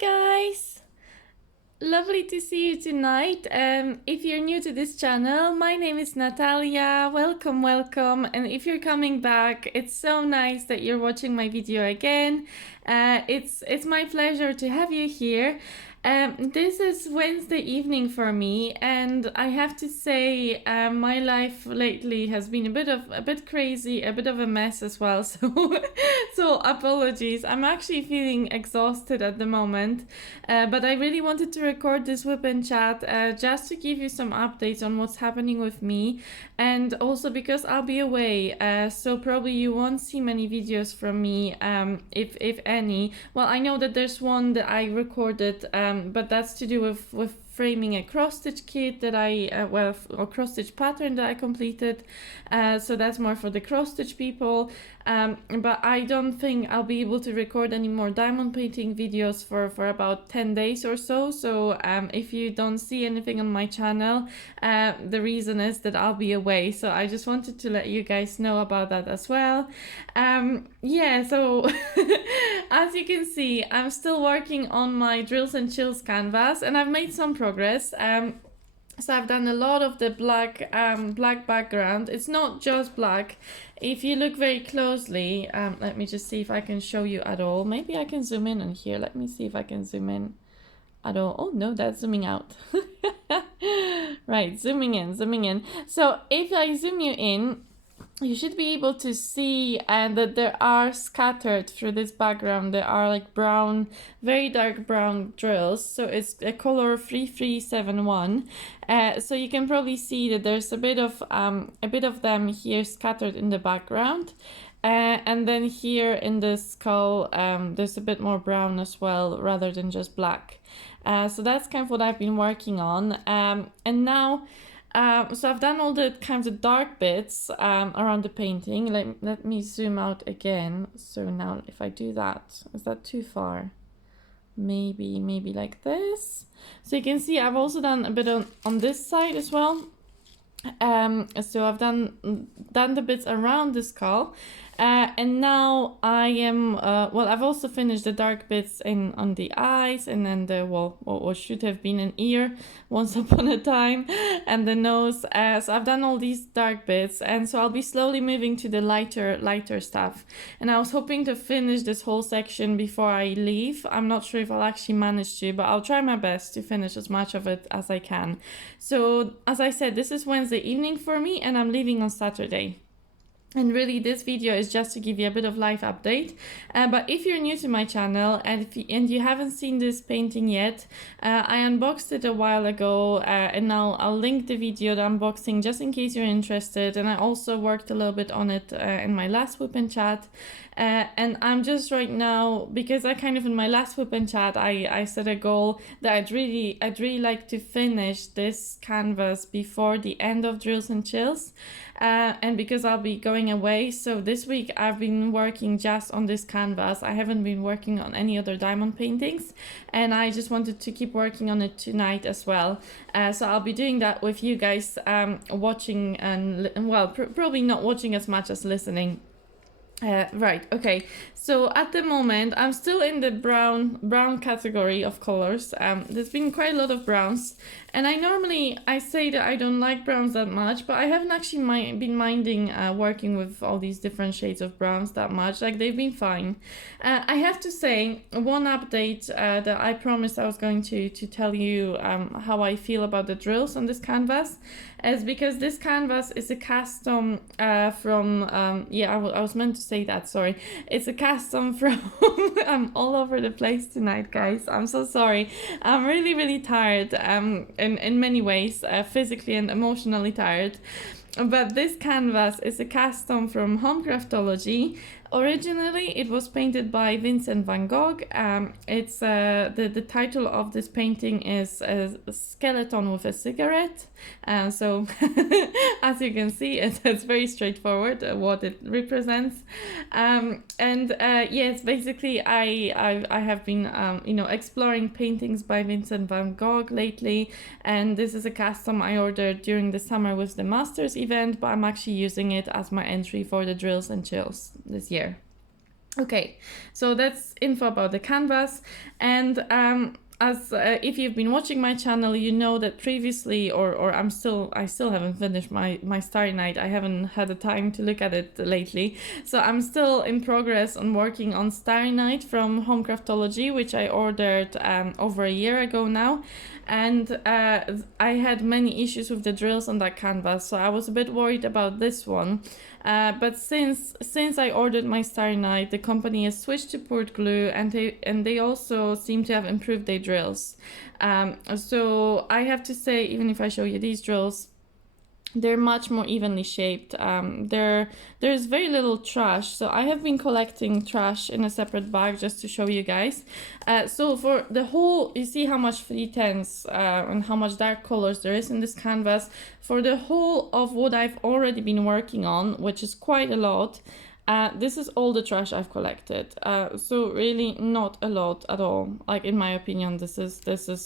guys! Lovely to see you tonight. If you're new to this channel, my name is Natalia. Welcome, welcome. And if you're coming back, it's so nice that you're watching my video again. It's my pleasure to have you here. This is Wednesday evening for me, and I have to say my life lately has been a bit crazy, a bit of a mess as well. So apologies. I'm actually feeling exhausted at the moment, but I really wanted to record this WIP Chat just to give you some updates on what's happening with me, and also because I'll be away, so probably you won't see many videos from me, if any. Well, I know that there's one that I recorded, but that's to do with framing a cross-stitch kit that or cross-stitch pattern that I completed. So that's more for the cross-stitch people. But I don't think I'll be able to record any more diamond painting videos for about 10 days or so. So if you don't see anything on my channel, the reason is that I'll be away. So I just wanted to let you guys know about that as well. Yeah, so as you can see, I'm still working on my Drills and Chills canvas, and I've made some progress. So I've done a lot of the black background. It's not just black. If you look very closely, let me just see if I can show you at all. Maybe I can zoom in on here. Let me see if I can zoom in at all. Oh no, that's zooming out. Right, zooming in. So if I zoom you in, you should be able to see that there are scattered through this background. There are like brown, very dark brown drills. So it's a color 3371. So you can probably see that there's a bit of them here scattered in the background. And then here in this skull, there's a bit more brown as well, rather than just black. So that's kind of what I've been working on. And now, so I've done all the kinds of dark bits around the painting. Let me zoom out again. So now if I do that, is that too far? Maybe like this. So you can see I've also done a bit on this side as well. So I've done the bits around the skull, and now I am well, I've also finished the dark bits on the eyes, and then the what should have been an ear once upon a time, and the nose. So I've done all these dark bits, and so I'll be slowly moving to the lighter stuff. And I was hoping to finish this whole section before I leave. I'm not sure if I'll actually manage to, but I'll try my best to finish as much of it as I can. So as I said, this is Wednesday evening for me, and I'm leaving on Saturday. And really this video is just to give you a bit of life update, but if you're new to my channel and you haven't seen this painting yet, I unboxed it a while ago, and now I'll link the video, the unboxing, just in case you're interested. And I also worked a little bit on it in my last WIP Chat, and I'm just right now, because I kind of in my last WIP Chat I set a goal that I'd really like to finish this canvas before the end of Drills and Chills. And because I'll be going away, so this week I've been working just on this canvas. I haven't been working on any other diamond paintings, and I just wanted to keep working on it tonight as well. So I'll be doing that with you guys, watching and well, probably not watching as much as listening. Right, okay, so at the moment I'm still in the brown category of colors. There's been quite a lot of browns, and I say that I don't like browns that much, but I haven't actually been minding working with all these different shades of browns that much. Like, they've been fine. I have to say, one update that I promised I was going to tell you how I feel about the drills on this canvas is because this canvas is a custom from yeah, I was meant to say that, sorry. It's a custom from I'm all over the place tonight, guys. I'm so sorry. I'm really tired, in many ways, physically and emotionally tired. But this canvas is a custom from Home Craftology. Originally, it was painted by Vincent van Gogh. It's the title of this painting is a skeleton with a cigarette. So as you can see, it's very straightforward what it represents. Yes, basically, I have been exploring paintings by Vincent van Gogh lately, and this is a custom I ordered during the summer with the Masters event, but I'm actually using it as my entry for the Drills and Chills this year. Okay, so that's info about the canvas. And as if you've been watching my channel, you know that previously, or I still haven't finished my Starry Night. I haven't had the time to look at it lately, so I'm still in progress on working on Starry Night from Home Craftology, which I ordered over a year ago now. And I had many issues with the drills on that canvas, so I was a bit worried about this one. But since I ordered my Starry Night, the company has switched to poured glue, and they also seem to have improved their drills. So I have to say, even if I show you these drills, they're much more evenly shaped. There's very little trash, so I have been collecting trash in a separate bag just to show you guys. So for the whole, you see how much 310s and how much dark colors there is in this canvas. For the whole of what I've already been working on, which is quite a lot, this is all the trash I've collected. So really not a lot at all. Like, in my opinion, this is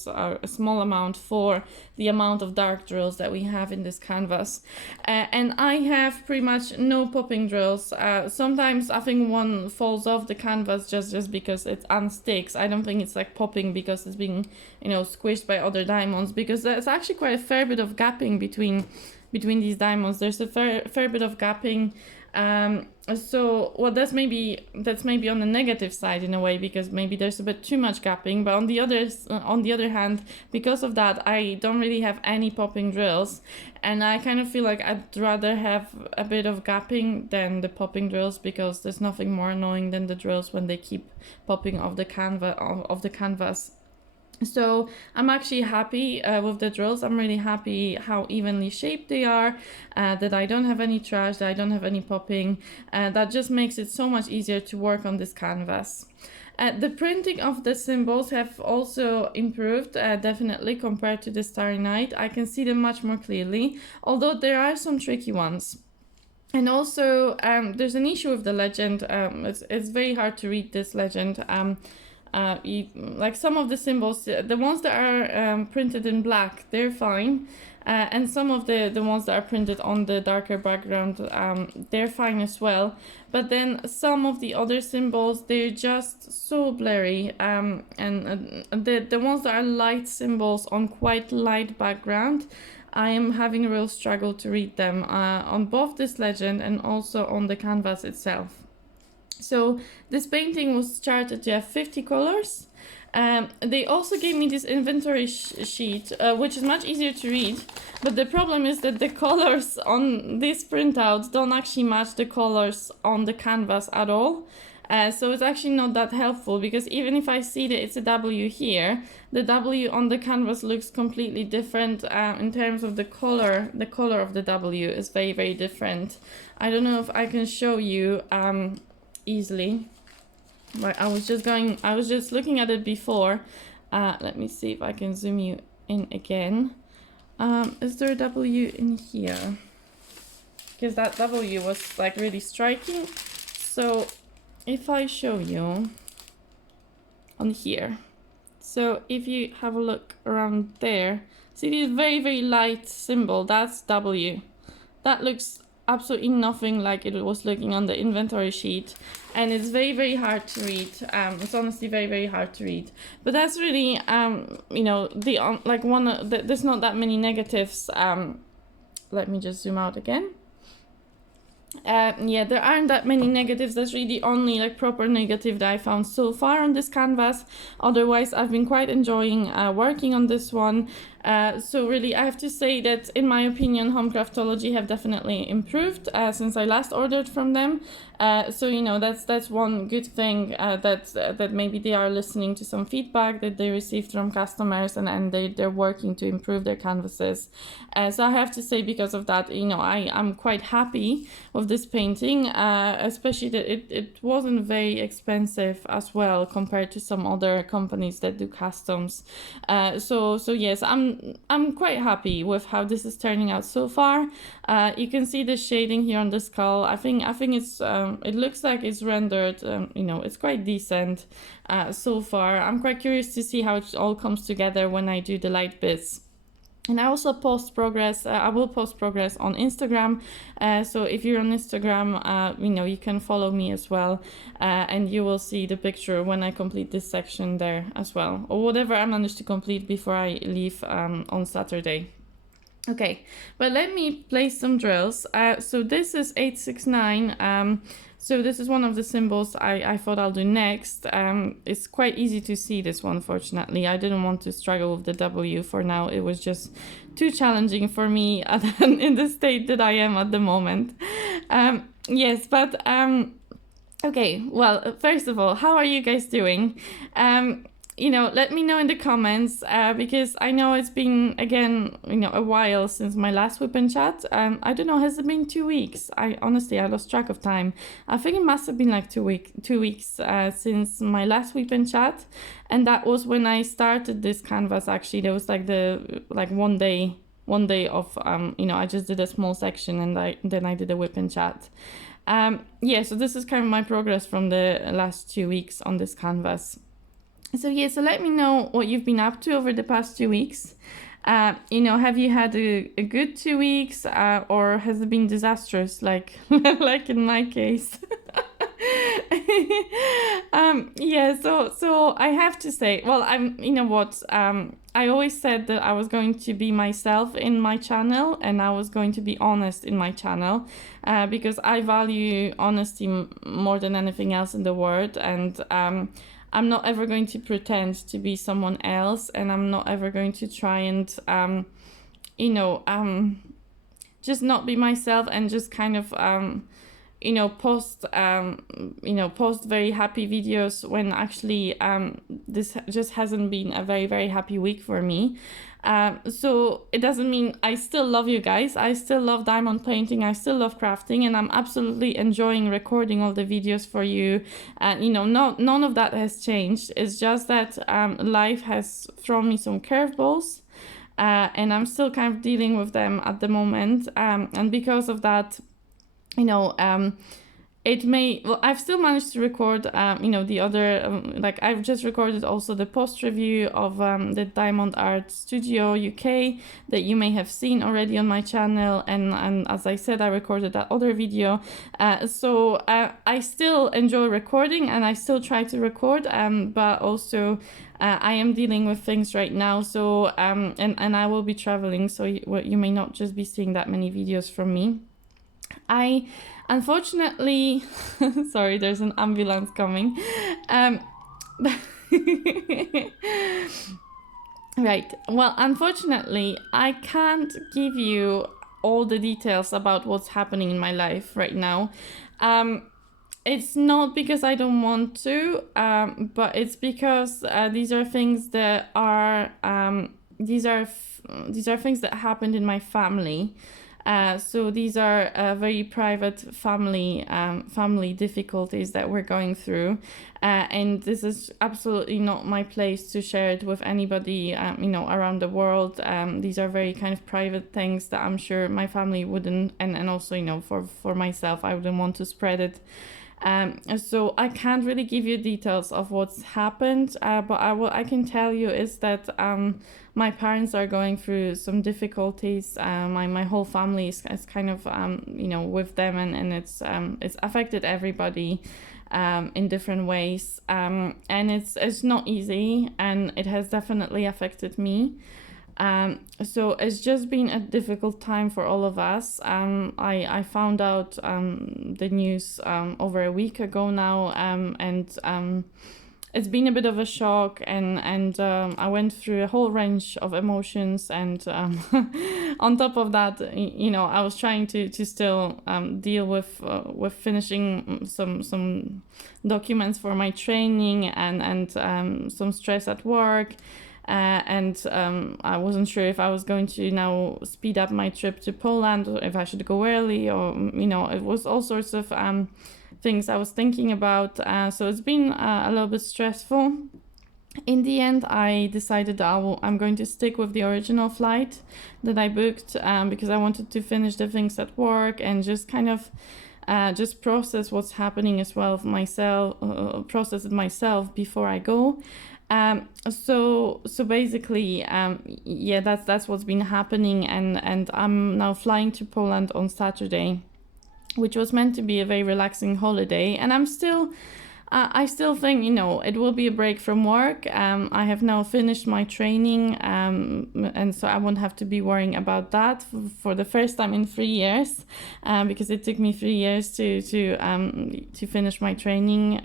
a small amount for the amount of dark drills that we have in this canvas. And I have pretty much no popping drills. Sometimes I think one falls off the canvas just because it unsticks. I don't think it's like popping because it's being, squished by other diamonds, because there's actually quite a fair bit of gapping between these diamonds. There's a fair bit of gapping. So well, that's maybe on the negative side in a way, because maybe there's a bit too much gapping. But on the other hand, because of that, I don't really have any popping drills, and I kind of feel like I'd rather have a bit of gapping than the popping drills, because there's nothing more annoying than the drills when they keep popping off the canvas. So I'm actually happy with the drills. I'm really happy how evenly shaped they are, that I don't have any trash, that I don't have any popping. That just makes it so much easier to work on this canvas. The printing of the symbols have also improved, definitely, compared to the Starry Night. I can see them much more clearly, although there are some tricky ones. And also, there's an issue with the legend. It's very hard to read this legend. Like some of the symbols, the ones that are printed in black, they're fine, and some of the ones that are printed on the darker background, they're fine as well. But then some of the other symbols, they're just so blurry, and the ones that are light symbols on quite light background, I am having a real struggle to read them on both this legend and also on the canvas itself. So this painting was charted to have 50 colors. They also gave me this inventory sheet, which is much easier to read, but the problem is that the colors on this printout don't actually match the colors on the canvas at all. So it's actually not that helpful, because even if I see that it's a W here, the W on the canvas looks completely different in terms of the color. The color of the W is very, very different. I don't know if I can show you easily, but I was just looking at it before. Let me see if I can zoom you in again. Is there a W in here? Because that W was like really striking. So if I show you on here, so if you have a look around there, see this very, very light symbol, that's W. That looks absolutely nothing like it was looking on the inventory sheet, and it's very, very hard to read. It's honestly very, very hard to read, but that's really there's not that many negatives. Let me just zoom out again. Yeah, there aren't that many negatives. That's really the only proper negative that I found so far on this canvas. Otherwise, I've been quite enjoying working on this one. So really, I have to say that, in my opinion, Home Craftology have definitely improved since I last ordered from them. So that's one good thing, that maybe they are listening to some feedback that they received from customers, and they're working to improve their canvases. So I have to say, because of that, I'm quite happy with this painting, especially that it wasn't very expensive as well compared to some other companies that do customs. So yes, I'm quite happy with how this is turning out so far. You can see the shading here on the skull. I think it's it looks like it's rendered. It's quite decent so far. I'm quite curious to see how it all comes together when I do the light bits. And I also post progress. I will post progress on Instagram. So if you're on Instagram, you can follow me as well, and you will see the picture when I complete this section there as well, or whatever I manage to complete before I leave on Saturday. Okay, but let me play some drills. So this is 869. So this is one of the symbols I thought I'll do next. It's quite easy to see this one, fortunately. I didn't want to struggle with the W for now. It was just too challenging for me in the state that I am at the moment. Yes, but okay, well, first of all, how are you guys doing? Let me know in the comments, because I know it's been, again, a while since my last WIP Chat. I don't know, has it been 2 weeks? I lost track of time. I think it must have been like 2 weeks since my last WIP Chat. And that was when I started this canvas, actually. There was like one day of, I just did a small section and then I did a WIP Chat. So this is kind of my progress from the last 2 weeks on this canvas. So let me know what you've been up to over the past 2 weeks. Have you had a good 2 weeks, or has it been disastrous, like like in my case? So I have to say, well, I always said that I was going to be myself in my channel, and I was going to be honest in my channel, because I value honesty more than anything else in the world, and I'm not ever going to pretend to be someone else, and I'm not ever going to try and, just not be myself and just kind of, post very happy videos when actually this just hasn't been a very, very happy week for me. So it doesn't mean I still love you guys. I still love diamond painting. I still love crafting, and I'm absolutely enjoying recording all the videos for you. None of that has changed. It's just that life has thrown me some curveballs, and I'm still kind of dealing with them at the moment. And because of that, I've still managed to record, the other, I've just recorded also the post review of the Diamond Art Studio UK that you may have seen already on my channel. And as I said, I recorded that other video. So I still enjoy recording, and I still try to record, but also I am dealing with things right now. So, and I will be traveling, so you may not just be seeing that many videos from me. Unfortunately, sorry, there's an ambulance coming. Right. Well, unfortunately, I can't give you all the details about what's happening in my life right now. It's not because I don't want to, but it's because these are things that are these are things that happened in my family. So these are very private family difficulties that we're going through, and this is absolutely not my place to share it with anybody, around the world. These are very kind of private things that I'm sure my family wouldn't, and also for myself, I wouldn't want to spread it. So I can't really give you details of what's happened, but I can tell you is that my parents are going through some difficulties. My whole family is kind of with them, and it's affected everybody in different ways, and it's not easy, and it has definitely affected me. So it's just been a difficult time for all of us. I found out the news over a week ago now, and it's been a bit of a shock, and I went through a whole range of emotions, and on top of that, I was trying to still deal with finishing some documents for my training, and some stress at work. And I wasn't sure if I was going to now speed up my trip to Poland, or if I should go early, or it was all sorts of things I was thinking about. So it's been a little bit stressful. In the end, I decided that I'm going to stick with the original flight that I booked, because I wanted to finish the things at work and just kind of just process what's happening as well of myself, process it myself before I go. So basically, yeah, that's what's been happening, and I'm now flying to Poland on Saturday, which was meant to be a very relaxing holiday, and I still think, it will be a break from work. I have now finished my training, and so I won't have to be worrying about that for the first time in 3 years, because it took me 3 years to finish my training.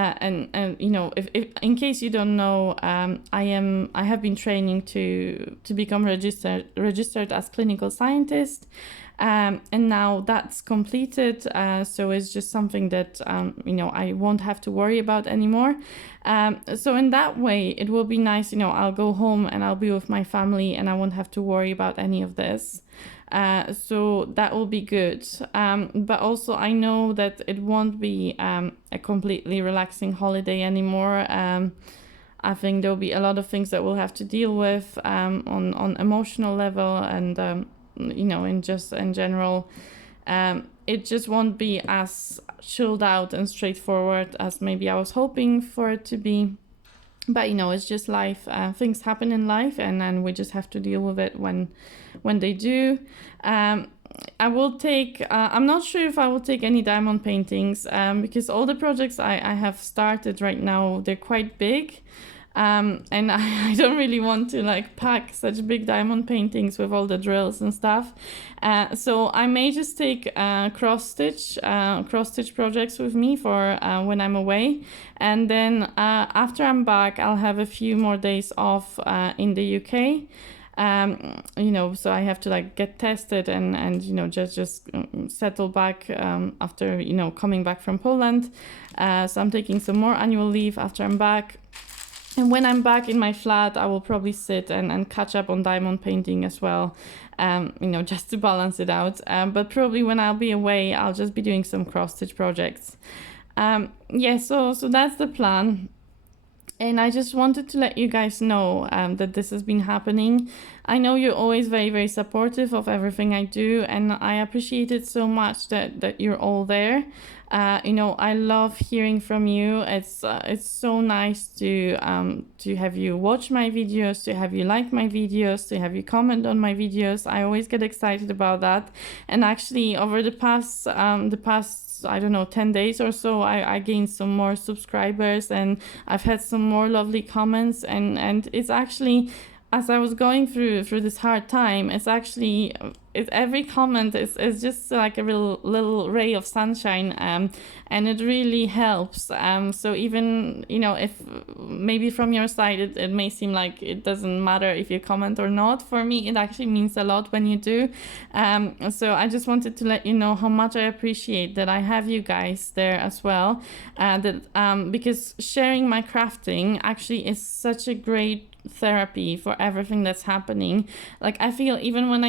And if in case you don't know, I have been training to become registered as clinical scientist. And now that's completed, so it's just something that I won't have to worry about anymore. So in that way, it will be nice. I'll go home and I'll be with my family, and I won't have to worry about any of this. So that will be good. But also, I know that it won't be a completely relaxing holiday anymore. I think there'll be a lot of things that we'll have to deal with on emotional level, and in general, it just won't be as chilled out and straightforward as maybe I was hoping for it to be. But it's just life. Things happen in life, and then we just have to deal with it when they do. I will take. I'm not sure if I will take any diamond paintings, because all the projects I have started right now, they're quite big. And I don't really want to pack such big diamond paintings with all the drills and stuff. So I may just take cross stitch projects with me for when I'm away. And then after I'm back, I'll have a few more days off in the UK. So I have to get tested and just settle back after coming back from Poland. So I'm taking some more annual leave after I'm back. And when I'm back in my flat, I will probably sit and catch up on diamond painting as well, just to balance it out. But probably when I'll be away, I'll just be doing some cross-stitch projects. So that's the plan. And I just wanted to let you guys know that this has been happening. I know you're always very, very supportive of everything I do, and I appreciate it so much that you're all there. I love hearing from you. It's so nice to have you watch my videos, to have you like my videos, to have you comment on my videos. I always get excited about that. And actually, over the past I don't know, 10 days or so, I gained some more subscribers, and I've had some more lovely comments, and it's actually, as I was going through this hard time, every comment is just like a little ray of sunshine, and it really helps. So even if maybe from your side it may seem like it doesn't matter if you comment or not, for me it actually means a lot when you do. So I just wanted to let you know how much I appreciate that I have you guys there as well. Because sharing my crafting actually is such a great therapy for everything that's happening. I feel even when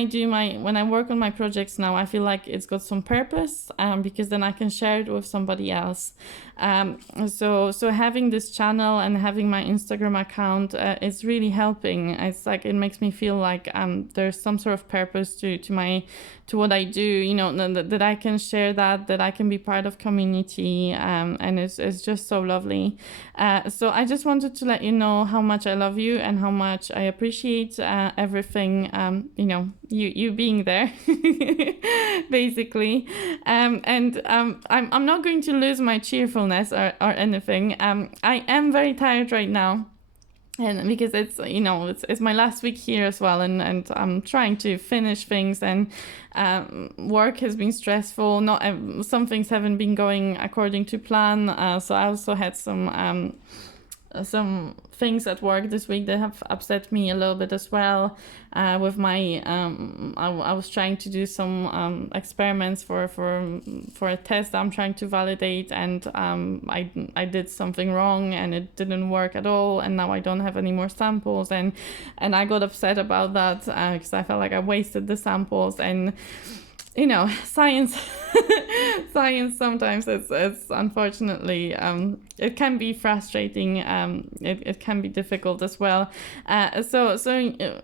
I work on my projects now, I feel like it's got some purpose, because then I can share it with somebody else. So having this channel and having my Instagram account is really helping. It's it makes me feel like there's some sort of purpose to what I do, that I can share that I can be part of community, and it's just so lovely. So I just wanted to let you know how much I love you and how much I appreciate everything, you being there, basically. And I'm not going to lose my cheerfulness or anything. I am very tired right now. And because it's my last week here as well, and I'm trying to finish things, and work has been stressful. Some things haven't been going according to plan. So I also had some things at work this week that have upset me a little bit as well. With my I was trying to do some experiments for a test I'm trying to validate, and I did something wrong and it didn't work at all, and now I don't have any more samples, and I got upset about that, because I felt like I wasted the samples. And science sometimes it's unfortunately it can be frustrating. It can be difficult as well. So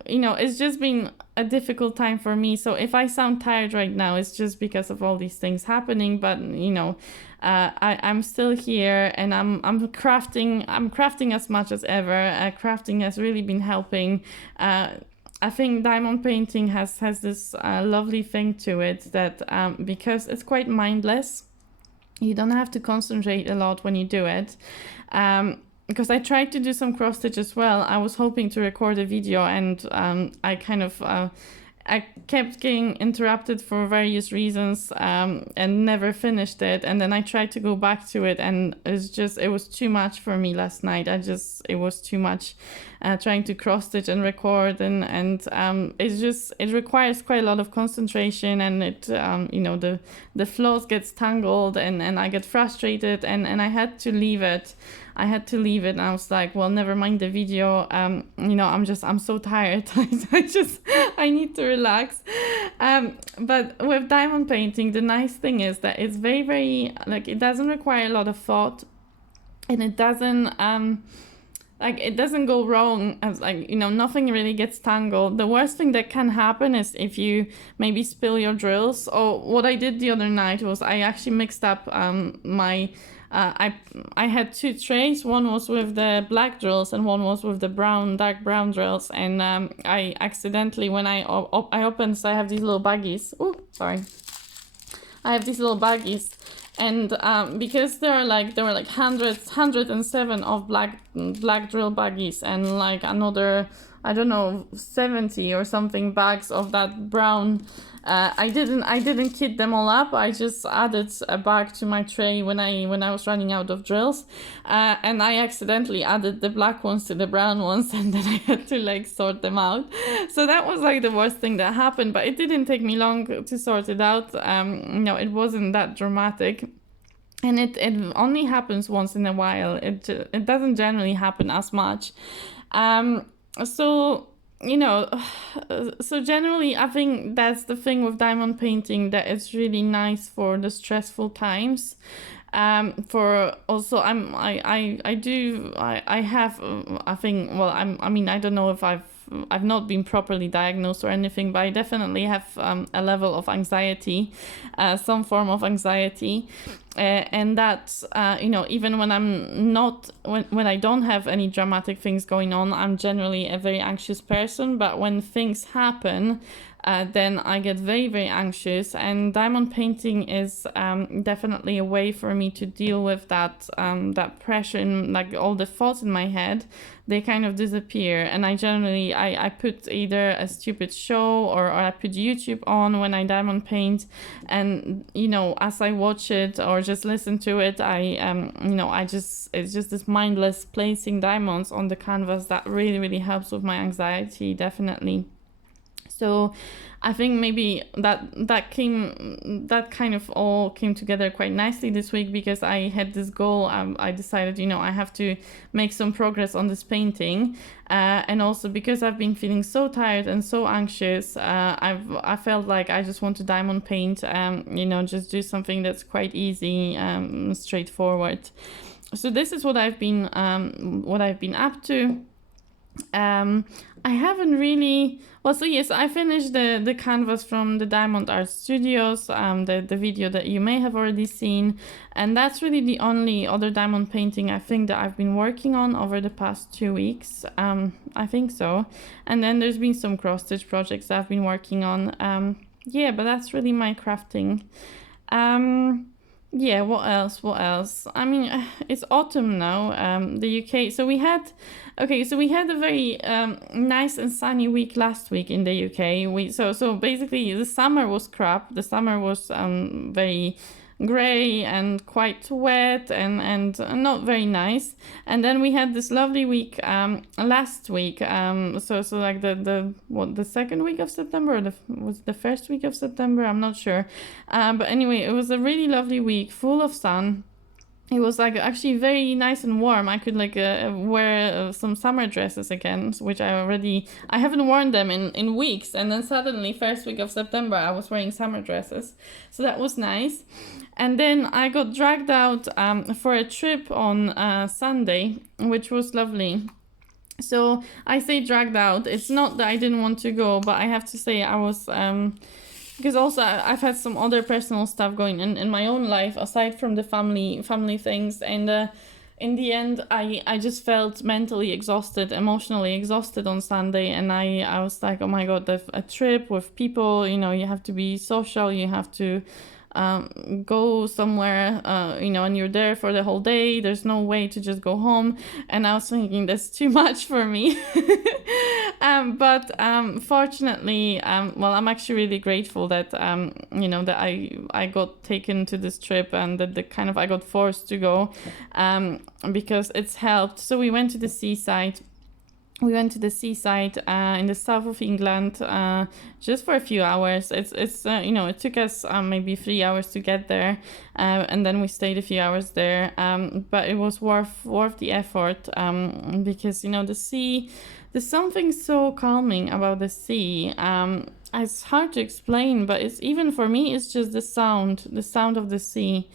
it's just been a difficult time for me. So if I sound tired right now, it's just because of all these things happening. But I'm still here, and I'm crafting as much as ever. Crafting has really been helping. I think diamond painting has this lovely thing to it that because it's quite mindless, you don't have to concentrate a lot when you do it. Because I tried to do some cross stitch as well. I was hoping to record a video, and I kind of I kept getting interrupted for various reasons and never finished it. And then I tried to go back to it, and it was too much for me last night. It was too much trying to cross stitch and record, and it requires quite a lot of concentration, and it the floss gets tangled, and I get frustrated, and I had to leave it. And I was like, well, never mind the video. I'm so tired. I need to relax. But with diamond painting, the nice thing is that it's very, very, like, it doesn't require a lot of thought, and it doesn't, it doesn't go wrong, as nothing really gets tangled. The worst thing that can happen is if you maybe spill your drills. Or what I did the other night was I actually mixed up my I had two trays. One was with the black drills and one was with the dark brown drills. And I accidentally, when I opened, so I have these little baggies. Oh, sorry. I have these little baggies, and because there were like 107 of black drill baggies, and like another, I don't know, 70 or something bags of that brown. I didn't kit them all up. I just added a bag to my tray when I was running out of drills, and I accidentally added the black ones to the brown ones, and then I had to like sort them out. So that was like the worst thing that happened, but it didn't take me long to sort it out. It wasn't that dramatic. And it only happens once in a while. It doesn't generally happen as much. So generally, I think that's the thing with diamond painting, that it's really nice for the stressful times. I don't know if I've not been properly diagnosed or anything, but I definitely have a level of anxiety, some form of anxiety, and that even when when I don't have any dramatic things going on, I'm generally a very anxious person. But when things happen, then I get very, very anxious, and diamond painting is definitely a way for me to deal with that pressure, and like all the thoughts in my head, they kind of disappear. And I put either a stupid show or I put YouTube on when I diamond paint, and as I watch it or just listen to it, it's just this mindless placing diamonds on the canvas that really, really helps with my anxiety, definitely. So I think maybe that kind of all came together quite nicely this week, because I had this goal. I decided, I have to make some progress on this painting, and also because I've been feeling so tired and so anxious, I felt like I just want to diamond paint, just do something that's quite easy, straightforward. So this is what I've been up to. I haven't really. Well, so yes, I finished the canvas from the Diamond Art Studios, the video that you may have already seen, and that's really the only other diamond painting I think that I've been working on over the past 2 weeks. I think so. And then there's been some cross stitch projects that I've been working on. But that's really my crafting. What else? I mean, it's autumn now, the UK. So we had a very nice and sunny week last week in the UK. So basically the summer was crap. The summer was very grey and quite wet and not very nice. And then we had this lovely week last week. So like the second week of September, or was the first week of September? I'm not sure. But anyway, it was a really lovely week, full of sun. It was like actually very nice and warm. I could wear some summer dresses again, which I haven't worn them in weeks. And then suddenly, first week of September, I was wearing summer dresses. So that was nice. And then I got dragged out for a trip on Sunday, which was lovely. So I say dragged out. It's not that I didn't want to go, but I have to say I was because also I've had some other personal stuff going in my own life aside from the family things, and in the end I just felt mentally exhausted, emotionally exhausted on Sunday, and I was like, oh my god, a trip with people, you know, you have to be social, you have to go somewhere, and you're there for the whole day. There's no way to just go home. And I was thinking that's too much for me. But fortunately, well, I'm actually really grateful that, that I got taken to this trip, and that I got forced to go, because it's helped. So we went to the seaside. In the south of England, just for a few hours. It took us maybe 3 hours to get there, and then we stayed a few hours there. But it was worth the effort, because the sea. There's something so calming about the sea. It's hard to explain, but it's even for me. It's just the sound of the sea.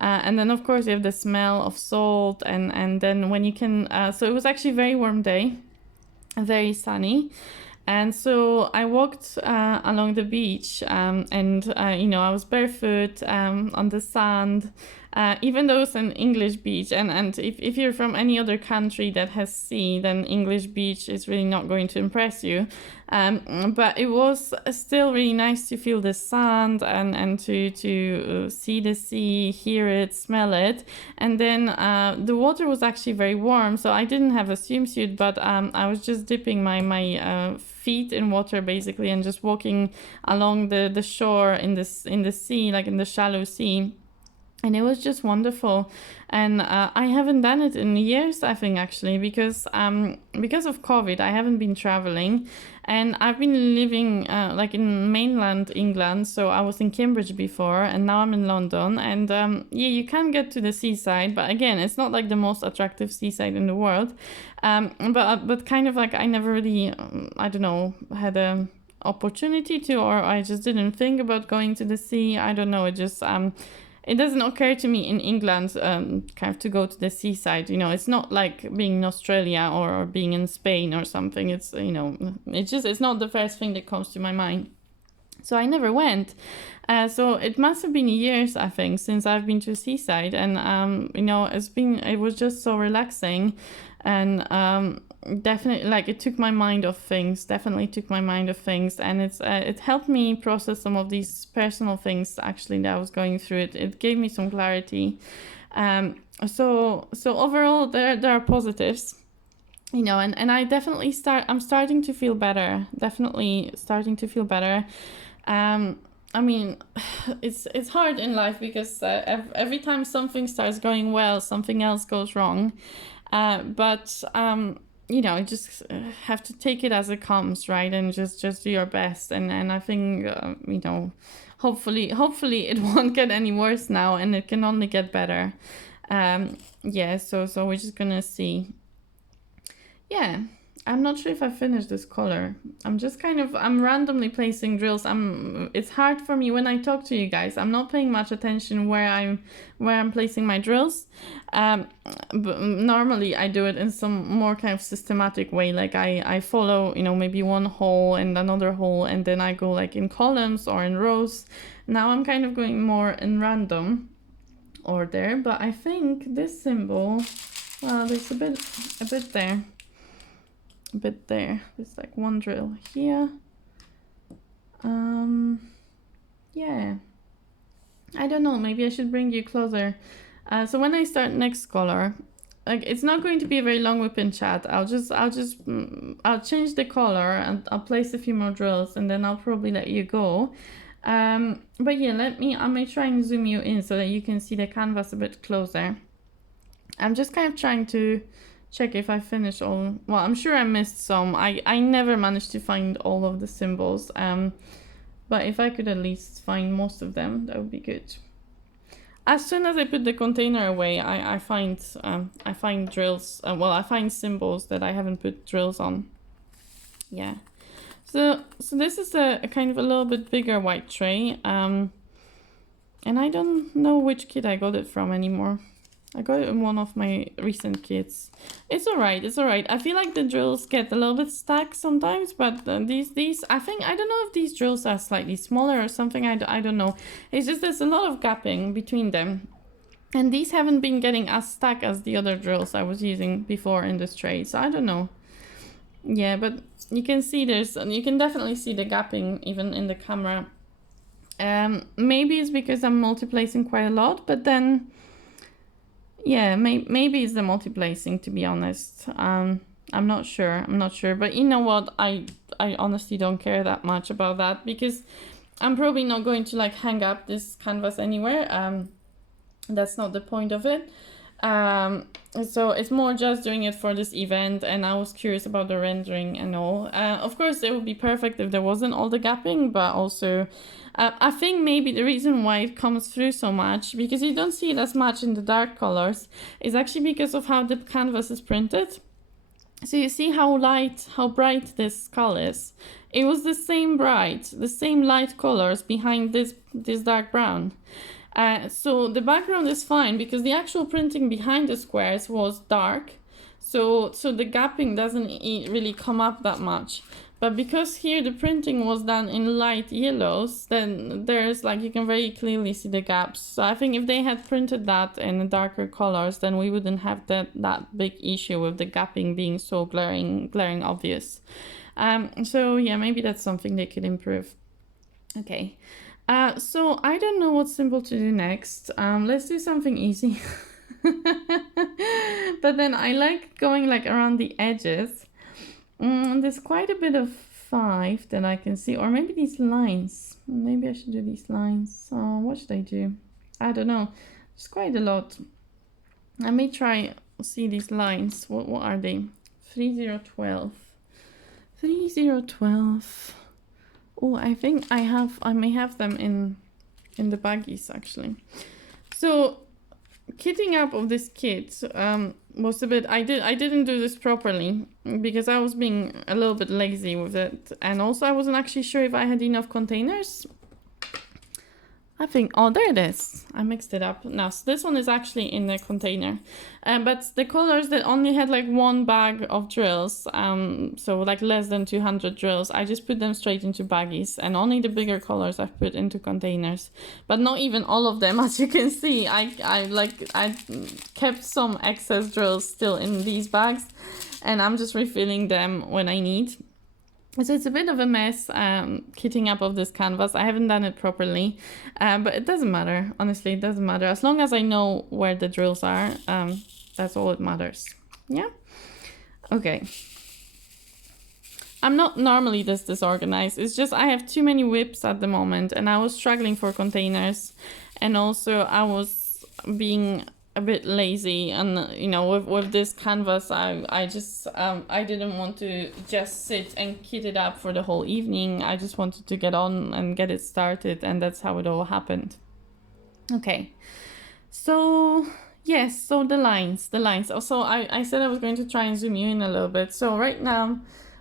And then of course you have the smell of salt, and then when you can. So it was actually a very warm day. Very sunny, and so I walked along the beach, and I was barefoot on the sand, even though it's an English beach, and if you're from any other country that has sea, then English beach is really not going to impress you, but it was still really nice to feel the sand, and to see the sea, hear it, smell it. And then the water was actually very warm, so I didn't have a swimsuit, but I was just dipping my feet in water basically, and just walking along the shore in the sea, like in the shallow sea. And it was just wonderful. And I haven't done it in years, I think, actually, because of COVID, I haven't been traveling. And I've been living like in mainland England. So I was in Cambridge before, and now I'm in London. And you can get to the seaside, but again, it's not like the most attractive seaside in the world. But kind of like I never really, I don't know, had a opportunity to, or I just didn't think about going to the sea. I don't know. It just it doesn't occur to me in England kind of to go to the seaside. It's not like being in Australia or being in Spain or something. It's it's not the first thing that comes to my mind. So I never went. So it must have been years, I think, since I've been to seaside, and it was just so relaxing, and definitely, like, it took my mind off things. And it helped me process some of these personal things actually that I was going through. It gave me some clarity. So overall, there are positives. And I definitely I'm starting to feel better. Definitely starting to feel better. I mean, it's hard in life because every time something starts going well, something else goes wrong. But you just have to take it as it comes, right? And just do your best. And I think hopefully it won't get any worse now, and it can only get better. So we're just gonna see. Yeah, I'm not sure if I finished this color. I'm randomly placing drills. It's hard for me when I talk to you guys. I'm not paying much attention where I'm placing my drills. But normally I do it in some more kind of systematic way. Like I follow, maybe one hole and another hole, and then I go like in columns or in rows. Now I'm kind of going more in random order, but I think this symbol, well, there's a bit there. There's like one drill here. Yeah, I don't know, maybe I should bring you closer. So when I start next color, like, it's not going to be a very long WIP Chat. I'll change the color, and I'll place a few more drills, and then I'll probably let you go. But yeah, I may try and zoom you in so that you can see the canvas a bit closer. I'm just kind of trying to check if I finished all. Well, I'm sure I missed some. I never managed to find all of the symbols. But if I could at least find most of them, that would be good. As soon as I put the container away, I find drills. I find symbols that I haven't put drills on. Yeah. So this is a kind of a little bit bigger white tray. And I don't know which kit I got it from anymore. I got it in one of my recent kits. It's alright, it's alright. I feel like the drills get a little bit stuck sometimes, but these, I think, I don't know if these drills are slightly smaller or something, I don't know. It's just there's a lot of gapping between them. And these haven't been getting as stuck as the other drills I was using before in this tray, so I don't know. Yeah, but you can see you can definitely see the gapping even in the camera. Maybe it's because I'm multi-placing quite a lot, but then, yeah, maybe it's the multi-placing, to be honest. I'm not sure, but you know what, I honestly don't care that much about that, because I'm probably not going to like hang up this canvas anywhere. That's not the point of it. So it's more just doing it for this event, and I was curious about the rendering and all. Of course, it would be perfect if there wasn't all the gapping, but also I think maybe the reason why it comes through so much, because you don't see it as much in the dark colors, is actually because of how the canvas is printed. So you see how bright this skull is. It was the same light colors behind this dark brown. So the background is fine because the actual printing behind the squares was dark, so the gapping doesn't really come up that much. But because here the printing was done in light yellows, then there's like, you can very clearly see the gaps. So I think if they had printed that in darker colors, then we wouldn't have that big issue with the gapping being so glaring obvious. So yeah, maybe that's something they could improve. Okay. So I don't know what symbol to do next. Let's do something easy. But then I like going like around the edges. There's quite a bit of 5 that I can see, or maybe these lines. Maybe I should do these lines. What should I do? I don't know. There's quite a lot. I may try see these lines. What are they? 3012. 3012. Oh, I think I may have them in the baggies actually. So kitting up of this kit was a bit, I didn't do this properly because I was being a little bit lazy with it, and also I wasn't actually sure if I had enough containers. I think, oh, there it is. I mixed it up. Now, so this one is actually in a container. But the colors that only had like 1 bag of drills, so like less than 200 drills, I just put them straight into baggies, and only the bigger colors I've put into containers. But not even all of them, as you can see. I kept some excess drills still in these bags, and I'm just refilling them when I need. So it's a bit of a mess kitting up of this canvas. I haven't done it properly, but it doesn't matter. Honestly, it doesn't matter. As long as I know where the drills are, that's all that matters. Yeah? Okay. I'm not normally this disorganized. It's just I have too many WIPs at the moment, and I was struggling for containers. And also I was being a bit lazy, and you know, with this canvas I just I didn't want to just sit and kit it up for the whole evening. I just wanted to get on and get it started, and that's how it all happened. Okay, so yes, so the lines. Also, I said I was going to try and zoom you in a little bit. So right now,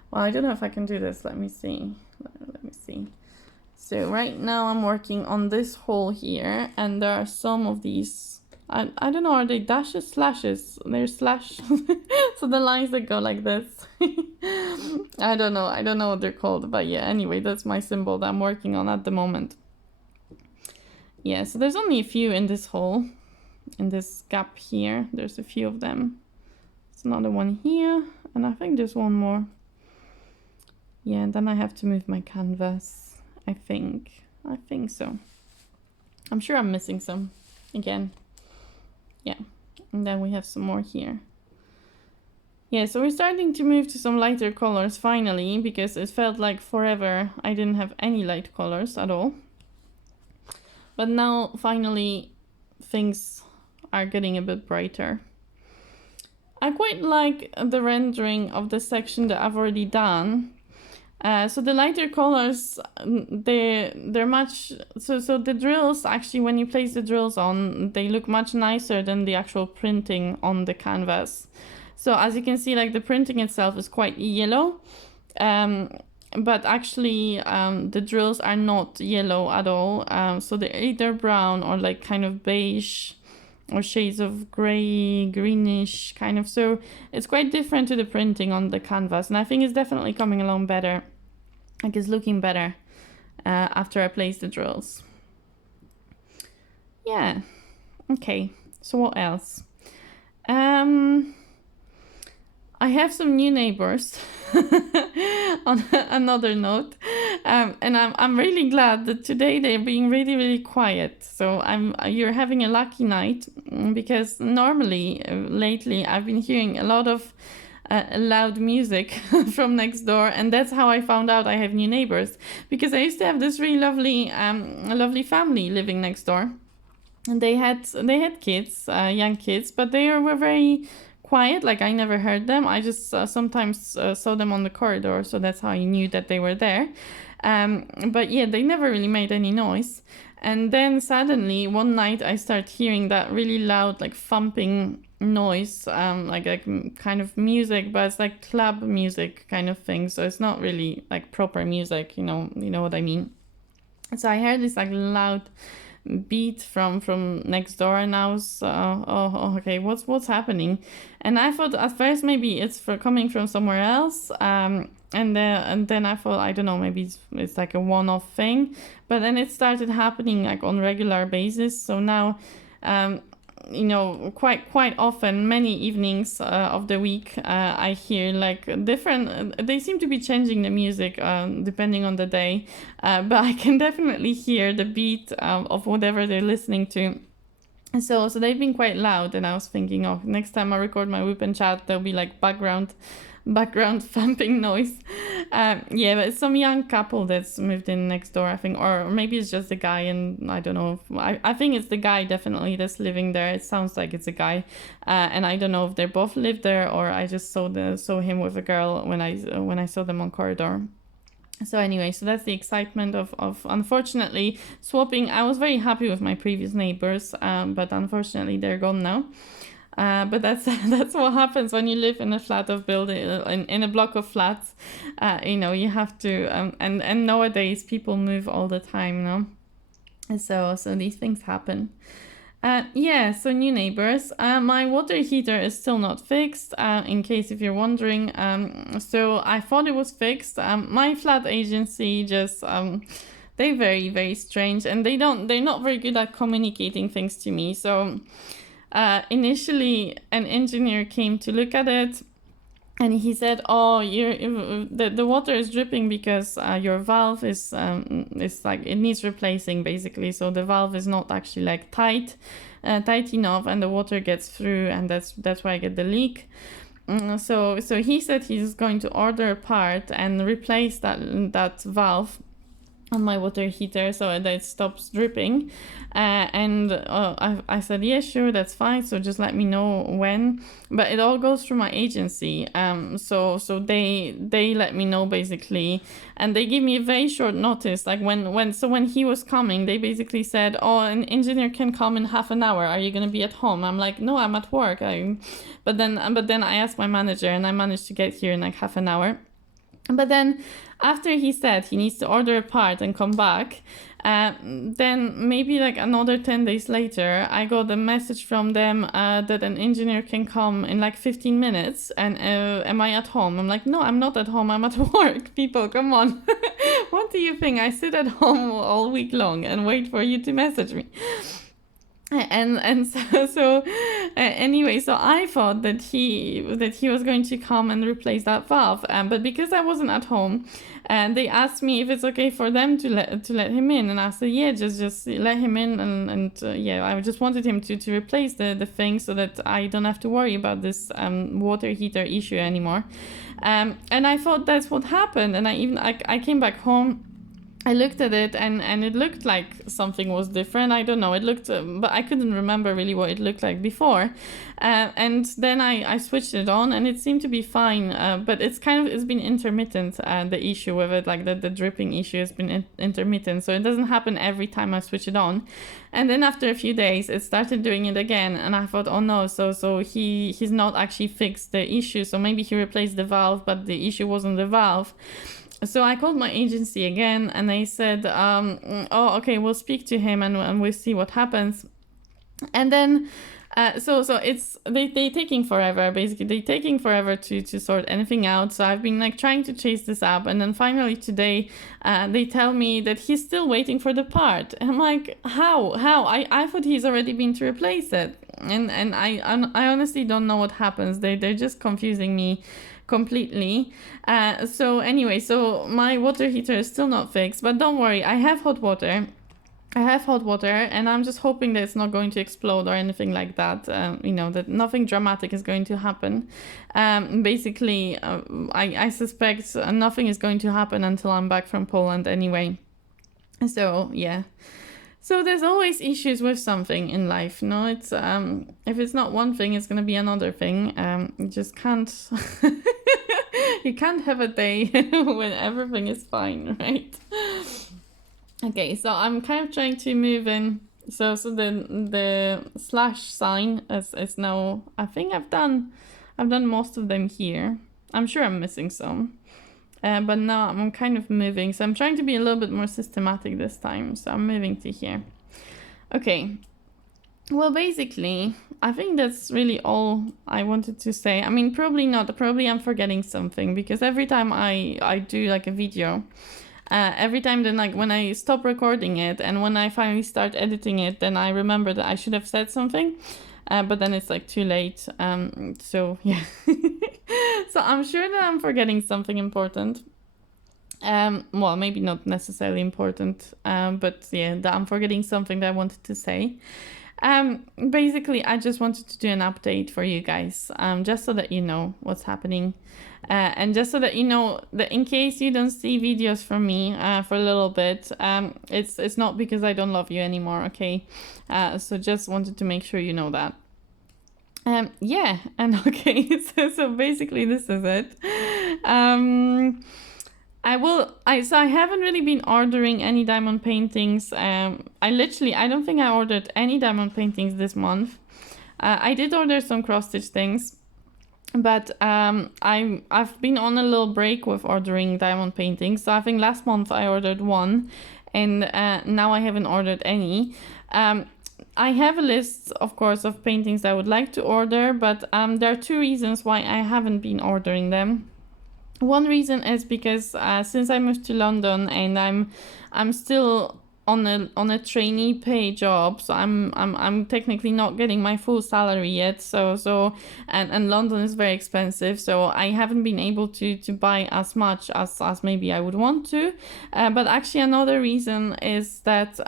well, I don't know if I can do this. Let me see. So right now I'm working on this hole here, and there are some of these, I don't know, are they dashes, slashes? They're slash. So the lines that go like this. I don't know what they're called, but yeah, anyway, that's my symbol that I'm working on at the moment. Yeah, so there's only a few in this hole, in this gap here. There's a few of them. There's another one here, and I think there's one more. Yeah, and then I have to move my canvas. I think so. I'm sure I'm missing some again. Yeah, and then we have some more here. Yeah, so we're starting to move to some lighter colors finally, because it felt like forever I didn't have any light colors at all. But now finally things are getting a bit brighter. I quite like the rendering of the section that I've already done. So the lighter colors, they're much, so the drills, actually when you place the drills on, they look much nicer than the actual printing on the canvas. So as you can see, like the printing itself is quite yellow, but actually the drills are not yellow at all. So they're either brown or like kind of beige, or shades of gray, greenish kind of. So it's quite different to the printing on the canvas, and I think it's definitely coming along better. Like it's looking better after I place the drills. Yeah. Okay. So what else? I have some new neighbors on another note, and I'm really glad that today they're being really, really quiet. So you're having a lucky night, because normally lately I've been hearing a lot of loud music from next door, and that's how I found out I have new neighbors, because I used to have this really lovely family living next door, and they had kids, young kids, but they were very quiet. Like I never heard them. I just sometimes saw them on the corridor, so that's how I knew that they were there. But yeah, they never really made any noise. And then suddenly one night I start hearing that really loud, like thumping noise, like kind of music, but it's like club music kind of thing. So it's not really like proper music, you know what I mean. So I heard this like loud beat from next door, and I was okay, what's happening? And I thought at first maybe it's coming from somewhere else, and then I thought, I don't know, maybe it's like a one-off thing, but then it started happening like on regular basis. So now quite often, many evenings of the week, I hear like different, they seem to be changing the music depending on the day, but I can definitely hear the beat of whatever they're listening to. So they've been quite loud, and I was thinking, oh, next time I record my WIP Chat, there'll be like background thumping noise. But it's some young couple that's moved in next door, I think, or maybe it's just a guy, and I don't know. I think it's the guy definitely that's living there. It sounds like it's a guy, and I don't know if they both live there, or I just saw him with a girl when I saw them on corridor. So anyway, so that's the excitement of unfortunately swapping. I was very happy with my previous neighbors, but unfortunately they're gone now. But that's what happens when you live in a flat of building, in a block of flats. You have to, and nowadays people move all the time, no? So these things happen. So new neighbors. My water heater is still not fixed, in case if you're wondering. So I thought it was fixed. My flat agency just, they're very, very strange, and they're not very good at communicating things to me. So initially an engineer came to look at it, and he said, "Oh, the water is dripping because your valve is like it needs replacing, basically. So the valve is not actually like tight enough, and the water gets through, and that's why I get the leak." So he said he's going to order a part and replace that valve on my water heater so that it stops dripping, and I said, yeah, sure, that's fine, so just let me know when. But it all goes through my agency, so they let me know basically, and they give me a very short notice. Like when he was coming, they basically said, oh, an engineer can come in half an hour, are you gonna be at home? I'm like, no, I'm at work. But then I asked my manager, and I managed to get here in like half an hour. But then after he said he needs to order a part and come back, then maybe like another 10 days later, I got a message from them that an engineer can come in like 15 minutes. And am I at home? I'm like, no, I'm not at home. I'm at work. People, come on. What do you think? I sit at home all week long and wait for you to message me. And so anyway, so I thought that he was going to come and replace that valve, but because I wasn't at home, and they asked me if it's okay for them to let him in, and I said, yeah, just let him in, and I just wanted him to replace the thing so that I don't have to worry about this water heater issue anymore, and I thought that's what happened. And I came back home. I looked at it, and it looked like something was different. I don't know. It looked, but I couldn't remember really what it looked like before. And then I switched it on, and it seemed to be fine. But it's been intermittent. The issue with it, like the dripping issue, has been intermittent. So it doesn't happen every time I switch it on. And then after a few days, it started doing it again, and I thought, oh no, so he's not actually fixed the issue. So maybe he replaced the valve, but the issue wasn't the valve. So I called my agency again, and they said, oh, okay, we'll speak to him, and we'll see what happens. And then So it's they taking forever, basically. They taking forever to sort anything out. So I've been like trying to chase this up, and then finally today they tell me that he's still waiting for the part. And I'm like, how I thought he's already been to replace it, and I honestly don't know what happens. They're just confusing me completely. So anyway, so my water heater is still not fixed, but don't worry, I have hot water. And I'm just hoping that it's not going to explode or anything like that. You know, that nothing dramatic is going to happen. Basically, I suspect nothing is going to happen until I'm back from Poland anyway. So, yeah. So there's always issues with something in life. No, it's if it's not one thing, it's going to be another thing. You just can't... you can't have a day when everything is fine, right? Okay, so I'm kind of trying to move in. So the slash sign is now. I think I've done most of them here. I'm sure I'm missing some, but now I'm kind of moving. So I'm trying to be a little bit more systematic this time. So I'm moving to here. Okay. Well, basically, I think that's really all I wanted to say. I mean, probably not. Probably I'm forgetting something, because every time I do like a video. Every time then, like when I stop recording it and when I finally start editing it, then I remember that I should have said something, but then it's like too late. So yeah. So I'm sure that I'm forgetting something important. Well, maybe not necessarily important, but yeah, that I'm forgetting something that I wanted to say. Basically, I just wanted to do an update for you guys, just so that you know what's happening. And just so that you know that in case you don't see videos from me for a little bit, it's not because I don't love you anymore, okay? So just wanted to make sure you know that. Yeah, and okay, so basically this is it. I haven't really been ordering any diamond paintings. I don't think I ordered any diamond paintings this month. I did order some cross-stitch things, but I've been on a little break with ordering diamond paintings. So I think last month I ordered one, and now I haven't ordered any. I have a list, of course, of paintings I would like to order, but there are two reasons why I haven't been ordering them. One reason is because since I moved to London and I'm still on a trainee pay job, so I'm technically not getting my full salary yet. So and London is very expensive, so I haven't been able to buy as much as maybe I would want to. But actually another reason is that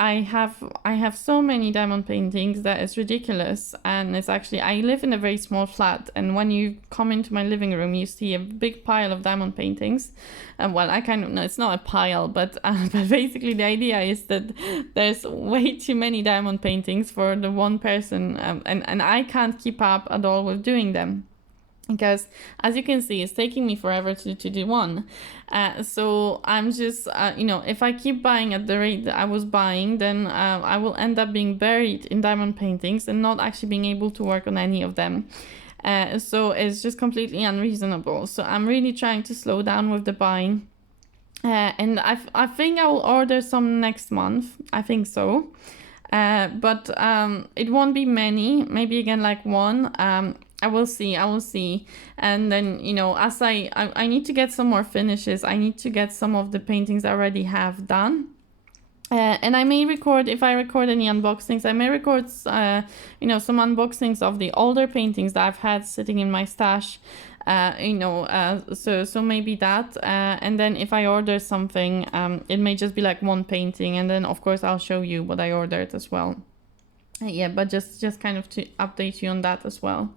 I have so many diamond paintings that it's ridiculous, and it's actually, I live in a very small flat, and when you come into my living room you see a big pile of diamond paintings. Well, I kind of know it's not a pile, but basically the idea is that there's way too many diamond paintings for the one person, and I can't keep up at all with doing them. Because as you can see, it's taking me forever to do one. So I'm just, if I keep buying at the rate that I was buying, then I will end up being buried in diamond paintings and not actually being able to work on any of them. So it's just completely unreasonable. So I'm really trying to slow down with the buying. And I think I will order some next month. I think so. But it won't be many. Maybe again like one. I will see. And then, as I need to get some more finishes. I need to get some of the paintings I already have done. And I may record, if I record any unboxings, I may record, some unboxings of the older paintings that I've had sitting in my stash. So maybe that. And then if I order something, it may just be like one painting. And then, of course, I'll show you what I ordered as well. But just kind of to update you on that as well.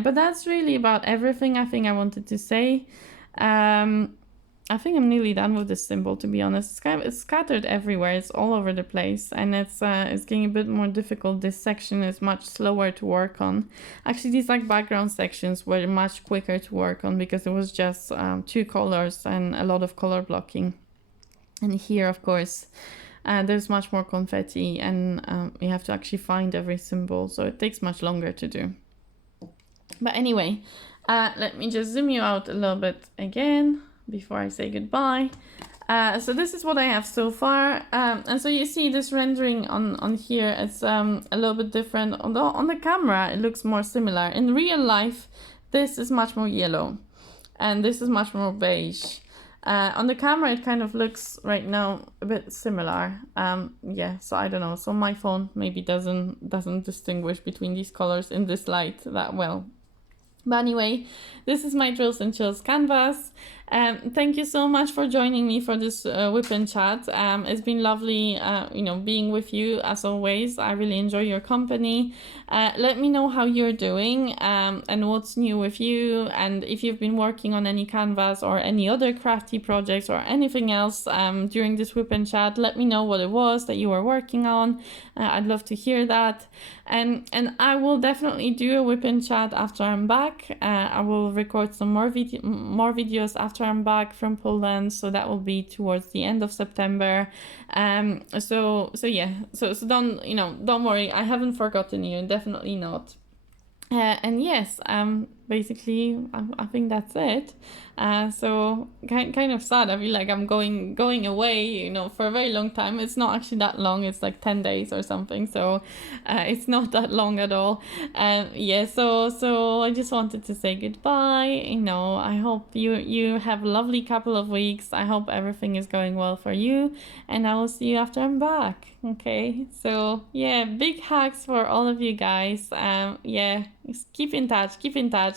But that's really about everything I think I wanted to say. I think I'm nearly done with this symbol, to be honest. It's scattered everywhere. It's all over the place, and it's getting a bit more difficult. This section is much slower to work on. Actually, these background sections were much quicker to work on because it was just 2 colors and a lot of color blocking. And here, of course, there's much more confetti, and you have to actually find every symbol, so it takes much longer to do. But anyway, let me just zoom you out a little bit again before I say goodbye. So this is what I have so far, and so you see this rendering on here. It's a little bit different. Although on the camera it looks more similar. In real life, this is much more yellow, and this is much more beige. On the camera, it kind of looks right now a bit similar. Yeah, so I don't know. So my phone maybe doesn't distinguish between these colors in this light that well. But anyway, this is my Drills and Chills canvas. Thank you so much for joining me for this WIP Chat. It's been lovely, being with you as always. I really enjoy your company. Let me know how you're doing and what's new with you. And if you've been working on any canvas or any other crafty projects or anything else during this WIP Chat, let me know what it was that you were working on. I'd love to hear that. And I will definitely do a WIP Chat after I'm back. I will record some more videos after I'm back from Poland, so that will be towards the end of September. So don't worry, I haven't forgotten you, definitely not. And yes, basically, I think that's it. So kind of sad. I feel like I'm going away, for a very long time. It's not actually that long. It's like 10 days or something. So it's not that long at all. Yeah. So I just wanted to say goodbye. I hope you have a lovely couple of weeks. I hope everything is going well for you, and I will see you after I'm back. Okay. So yeah, big hugs for all of you guys. Yeah. Keep in touch.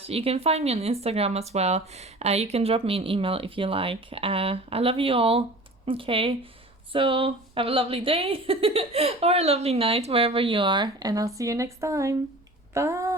You can find me on Instagram as well. You can drop me an email if you like. I love you all. Okay, so have a lovely day or a lovely night wherever you are, and I'll see you next time. Bye.